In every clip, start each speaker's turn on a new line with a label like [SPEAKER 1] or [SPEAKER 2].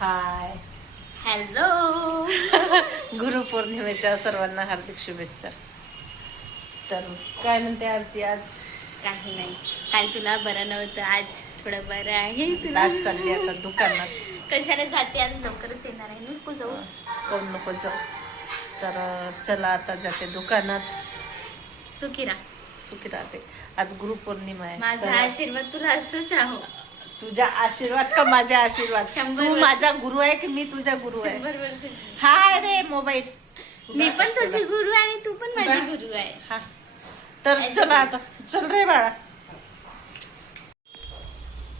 [SPEAKER 1] हाय.
[SPEAKER 2] Hello.
[SPEAKER 1] गुरुपौर्णिमेच्या सर्वांना हार्दिक शुभेच्छा. तर काय म्हणते आजची आज?
[SPEAKER 2] काही नाही. काल तुला बरं नव्हतं आज थोडं बरं आहे तुला.
[SPEAKER 1] आज चालली आता दुकानात.
[SPEAKER 2] कशाला जाते? आज लवकरच येणार आहे नको जाऊ.
[SPEAKER 1] कोण नको जाऊ. तर चला आता जाते दुकानात.
[SPEAKER 2] सुखी राहा.
[SPEAKER 1] सुखी राहते. आज गुरुपौर्णिमा आहे.
[SPEAKER 2] माझा
[SPEAKER 1] तर
[SPEAKER 2] आशीर्वाद तुला असंच राहो.
[SPEAKER 1] तुझा आशीर्वाद का माझा आशीर्वाद?
[SPEAKER 2] शंभर
[SPEAKER 1] तू
[SPEAKER 2] वर्ष.
[SPEAKER 1] माझा गुरु आहे की मी तुझा गुरु आहे?
[SPEAKER 2] शंभर वर्षाची.
[SPEAKER 1] हाय रे मोबाईल.
[SPEAKER 2] मी पण. तुझी गुरु आहे आणि तू पण माझी. गुरु आहे.
[SPEAKER 1] हा. तर चला आता. चल रे बाळा.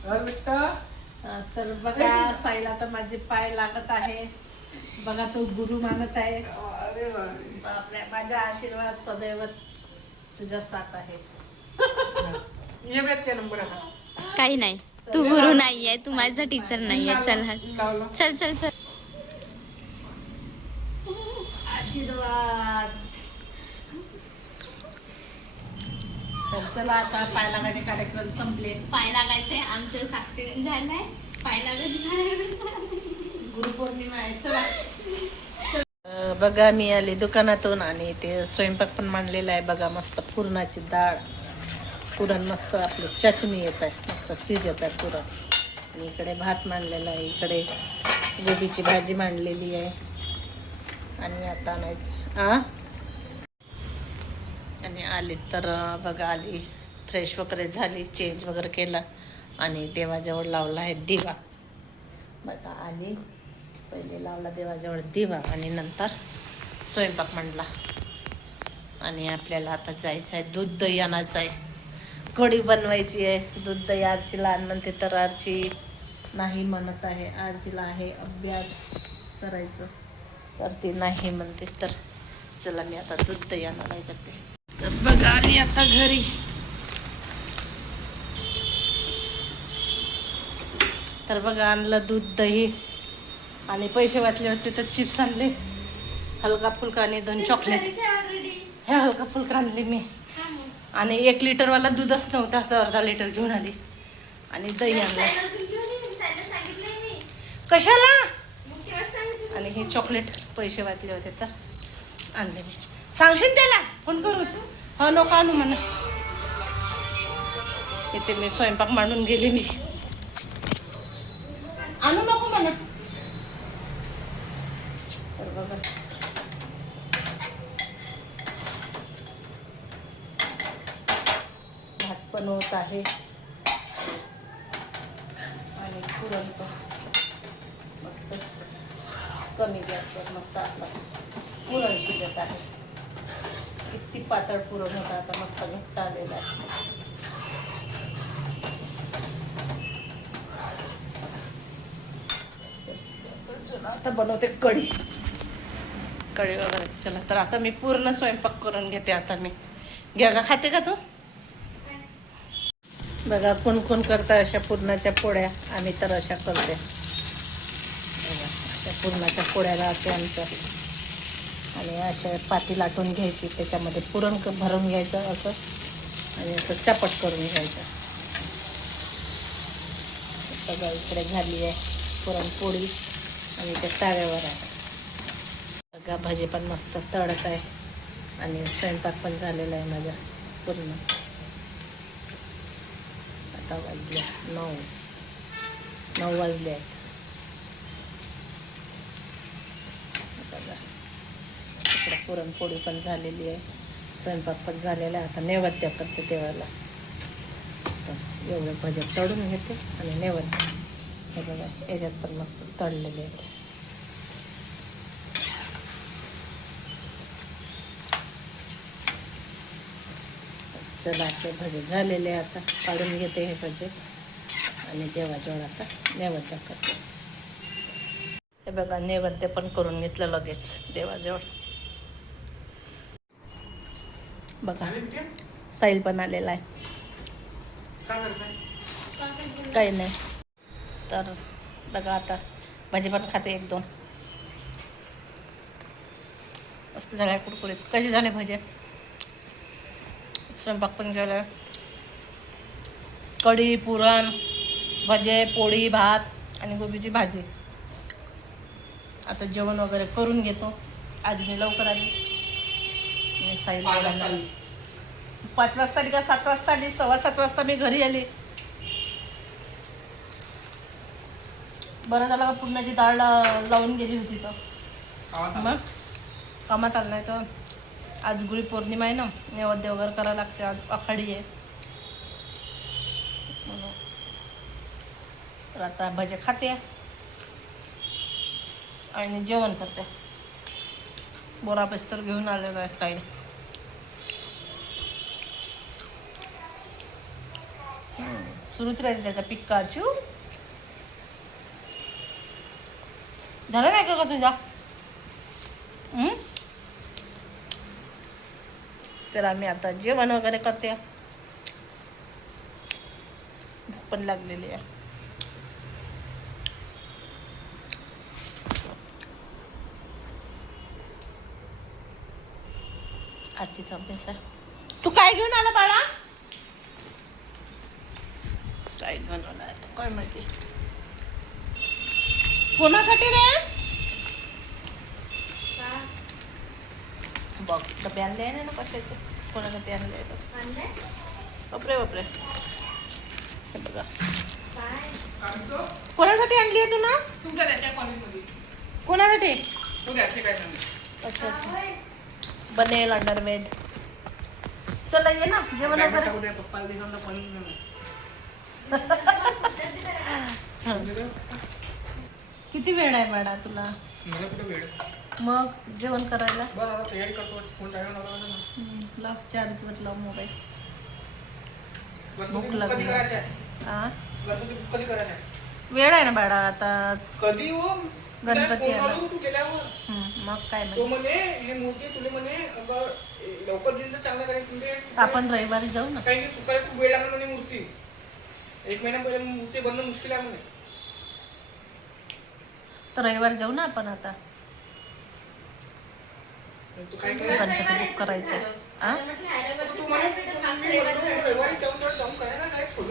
[SPEAKER 3] बेटा
[SPEAKER 1] हा, तर बघा साईला तर माझे पाय लागत आहे. बघा तो गुरु मानत आहे.
[SPEAKER 3] बापरे.
[SPEAKER 1] माझा आशीर्वाद सदैव तुझ्या साथ आहे.
[SPEAKER 3] नंबर आहे
[SPEAKER 2] काही नाही. तू गुरु नाहीये तू माझा टीचर नाहीये. चल हा.
[SPEAKER 3] लावला
[SPEAKER 2] चल चल चल.
[SPEAKER 1] आशीर्वाद. तर चला आता पाय लागायचे कार्यक्रम संपले.
[SPEAKER 2] पाय लागायचे आमचं ऍक्सिडेंट झालाय. पाय लागायचे
[SPEAKER 1] गुरुपौर्णिमा आहे. चला. बघा मी आले दुकानातून आणि ते स्वयंपाक पण मांडलेला आहे. बघा मस्त पुरणाची डाळ. पुरण मस्त आपलं चटणी येत आहे. मस्त शिजतात पुरण आणि इकडे भात मांडलेला आहे इकडे गोबीची भाजी मांडलेली आहे. आणि आता आणायचं. आ? आणि आली तर बघा आली. फ्रेश वगैरे झाली चेंज वगैरे केला. आणि देवाजवळ लावला आहे दिवा. बघा आली. पहिले लावला देवाजवळ दिवा आणि नंतर स्वयंपाक मांडला. आणि आपल्याला आता जायचं आहे दूध दही आणायचं आहे. कढी बनवायची आहे. दूध दही आरची लहान म्हणते तर आरची नाही म्हणत आहे. आरचीला आहे अभ्यास करायचं. तर ती नाही म्हणते तर चला मी आता दूध दही आणायला जाते. तर बघा आली आता घरी. तर बघा आणलं दूध दही. आणि पैसे वाचले होते तर चिप्स आणले. हलका फुलका आणि दोन चॉकलेट हे हलका फुलका आणले मी. आणि एक लिटरवाला दूधच नव्हता तर अर्धा लिटर घेऊन आली. आणि दही आणलं. कशाला? आणि हे चॉकलेट पैसे वाचले होते तर आणले मी. सांगशील त्याला? फोन करून. हो नको आणू म्हणा. इथे मी स्वयंपाक मांडून गेले मी. आणू नको म्हणा. तर बघा. बनवत आहे. आणि पुरण पण मस्त कमी गॅसवर मस्त आपला पुरण शिजत आहे. किती पातळ पुरण होतं आता मस्त घट्ट आलेलं आहे. आता बनवते कढी. कढी वगैरे. चला तर आता मी पूर्ण स्वयंपाक करून घेते आता मी. घ्या का खाते का तू? बघा कोण कोण करता अशा पुरणाच्या पोळ्या? आम्ही तर अशा करते बघा, अशा पुरणाच्या पोळ्याला असे आमचं आणि अशा पाती लाटून घ्यायची त्याच्यामध्ये पुरण क- भरून घ्यायचं असं आणि असं चपट करून घ्यायचं. सगळं इकडे झाली आहे पुरणपोळी आणि ते तव्यावर आहे. बघा भाजी पण मस्त तळत आहे आणि स्वयंपाक पण झालेला आहे माझा पूर्ण. आता वाजल्या? नऊ. नऊ वाजले आहेत. बघा. पुरणपोळी पण झालेली आहे. स्वयंपाक पण झालेला आहे. आता नैवेद्य करते देवाला. तर एवढे भजे तळून घेते आणि नैवेद्य. हे बघा याच्यात पण मस्त तळलेले आहेत. चला आपले भजे झालेले आहे आता काढून घेते हे भजे. आणि देवाजवळ आता नैवेद्य करते. हे बघा नैवेद्य पण करून घेतलं लगेच देवाजवळ. बघा साईल पण आलेला आहे. काही नाही. तर बघा आता भाजी पण खाते एक दोन. मस्त झाल्या कुरकुरीत. कसे झाले भजे? स्वयंपाक पण केला कढी पुरण भजे पोळी भात आणि गोबीची भाजी. आता जेवण वगैरे करून घेतो. आज मी लवकर आली. मी साई
[SPEAKER 3] पाच वाजता.
[SPEAKER 1] आली. का सात वाजता आली सव्वा सात वाजता मी घरी आली. बरं झालं का पुरणाची डाळ लावून गेली होती तर. मग? कामात आलं नाही तर? आज गुढी पौर्णिमा आहे ना नैवेद्य वगैरे करावं लागते आज आखाडी आहे. तर आता भजे खाते. आणि जेवण करते. बोरा तर घेऊन आलेलो आहे साईड सुरूच राहील त्याचा पिक्काचू झालं नाही का ग तुझ्या तर आम्ही आता जेवण वगैरे करते. भूक पण लागलेली आहे. आजचीचा अभ्यास आहे. तू काय घेऊन आला बाळा? काय घेऊन आला? आहे काय माहिती? कोणासाठी रे? बघ. डबे आणले आहे ना कशाचे? कोणासाठी आणले आहे बघ. बापरे बापरे हे बघा. कोणासाठी आणली आहे तू ना
[SPEAKER 3] तुमच्या त्याच्या कॉलेजमध्ये.
[SPEAKER 1] कोणासाठी?
[SPEAKER 3] तो
[SPEAKER 1] अच्छा अच्छा. बनेल अंडरवेड चला ये ना. जेवण किती वेळ आहे मॅडा तुला?
[SPEAKER 3] वेळ?
[SPEAKER 1] मग जेवण करायला? लाव चार्जवर लाव मोबाईल भूक
[SPEAKER 3] बुक
[SPEAKER 1] लागली. वेळ आहे ना बाळा आता
[SPEAKER 3] कधी हो?
[SPEAKER 1] गणपती मग काय
[SPEAKER 3] हे
[SPEAKER 1] आपण रविवारी जाऊ ना.
[SPEAKER 3] खूप वेळ लागणार मूर्ती. एक महिना पहिले मूर्ती बनणं मुश्किल आहे
[SPEAKER 1] तर रविवारी जाऊ ना आपण आता
[SPEAKER 3] तू काय कर
[SPEAKER 1] गणपती बुक करायचं हा
[SPEAKER 3] तू म्हणे रविवारी जाऊन जाऊन जाऊन करायला नाही फोनवर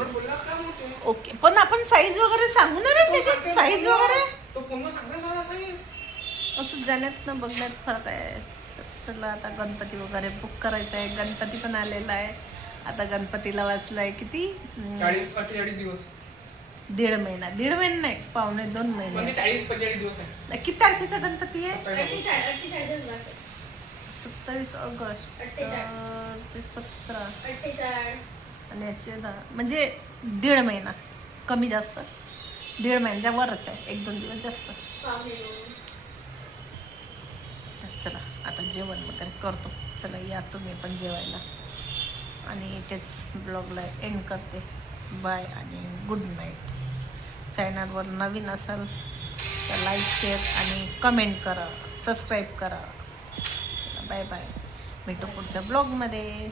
[SPEAKER 3] बोललास का मग तू
[SPEAKER 1] ओके पण आपण साईज वगैरे सांगू ना त्याच्यात? साईज वगैरे? असं जाण्यात ना बघण्यात फरक आहे. तर चला आता गणपती वगैरे बुक करायचं आहे. गणपती पण आलेला आहे. आता गणपतीला वाचलाय किती?
[SPEAKER 3] दिवस.
[SPEAKER 1] दीड महिना. दीड महिना नाही पावणे दोन महिने.
[SPEAKER 3] म्हणजे आहे.
[SPEAKER 1] किती तारखेचा गणपती आहे?
[SPEAKER 3] सत्तावीस
[SPEAKER 1] ऑगस्ट ते सतरा. आणि याचे दहा. म्हणजे दीड महिना. कमी जास्त. दीड महिन्याच्या वरच आहे. एक दोन दिवस जास्त. चला आता जेवण वगैरे करतो. चला या तुम्ही पण जेवायला. आणि तेच ब्लॉगला एंड करते. बाय आणि गुड नाईट चॅनलवर नवीन असाल तर लाईक शेअर आणि कमेंट करा. सबस्क्राईब करा. Bye bye. भेटू पुढच्या ब्लॉगमध्ये.